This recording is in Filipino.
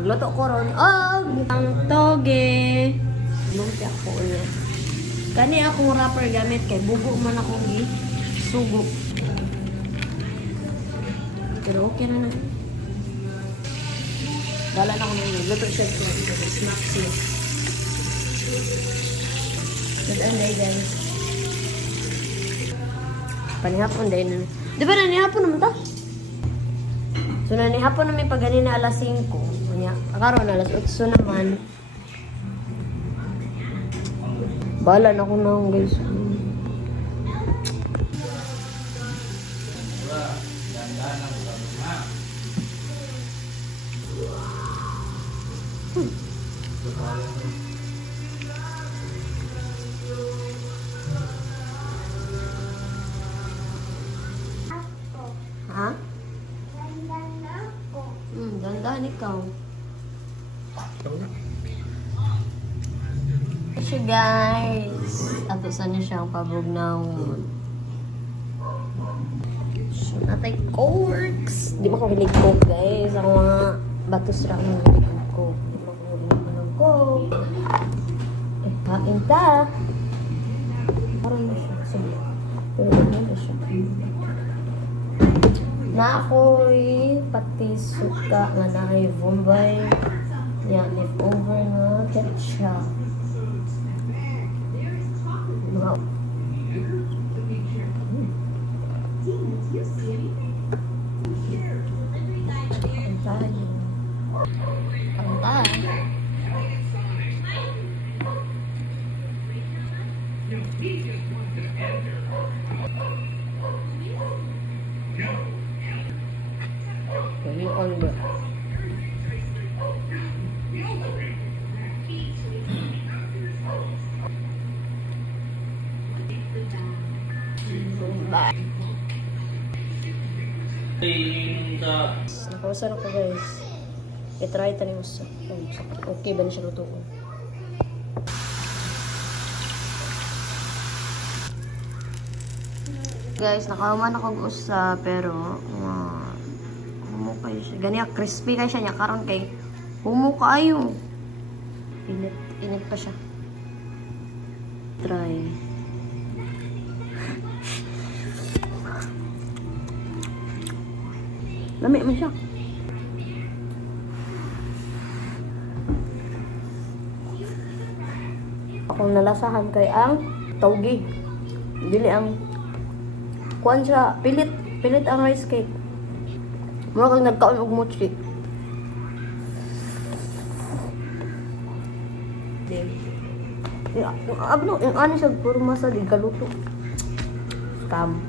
Luto ko ron. Og ang toge. Lumpia ko ulo. Kani akong wrapper gamit kay bugo man akong sugo. Pero okay na na. Dala na ko na yun. Luto siya ko. Snacks yun. Good and day guys. Panihapon day na. Di ba nanihapon naman ta? So nanihapon namin pag ganina alas 5. Karon alas 8 naman. Bala na ko na guys. Ha? Dandan ikaw. So guys, ato sa niya siyang pabugnaw. So natay corks. Di mo ko hilig coke guys. Ang mga batos lang ng hilig coke. Di mo ko hilig ng coke. Eh, kain ta. Parang na siya. Sige. Pero ganyan na siya. Na ako'y pati suka nga na ay Bombay. Yan, leftover na ketchup. Wow. Nakawasara ko guys. I-try tani mo sa. Okay ba na siya luto ko? Guys, nakahuman ako usa pero humo kayo siya. Ganyan crispy kayo siya niya karon kay humo kayo. Init pa siya. Try. Lami man siya. Akong nalasahan kay ang taugi. Dili ang kuan siya, pilit ang rice cake. Mura kang nagkaon og mochi. Yung ano siya, puro masa di kaluto. Scam.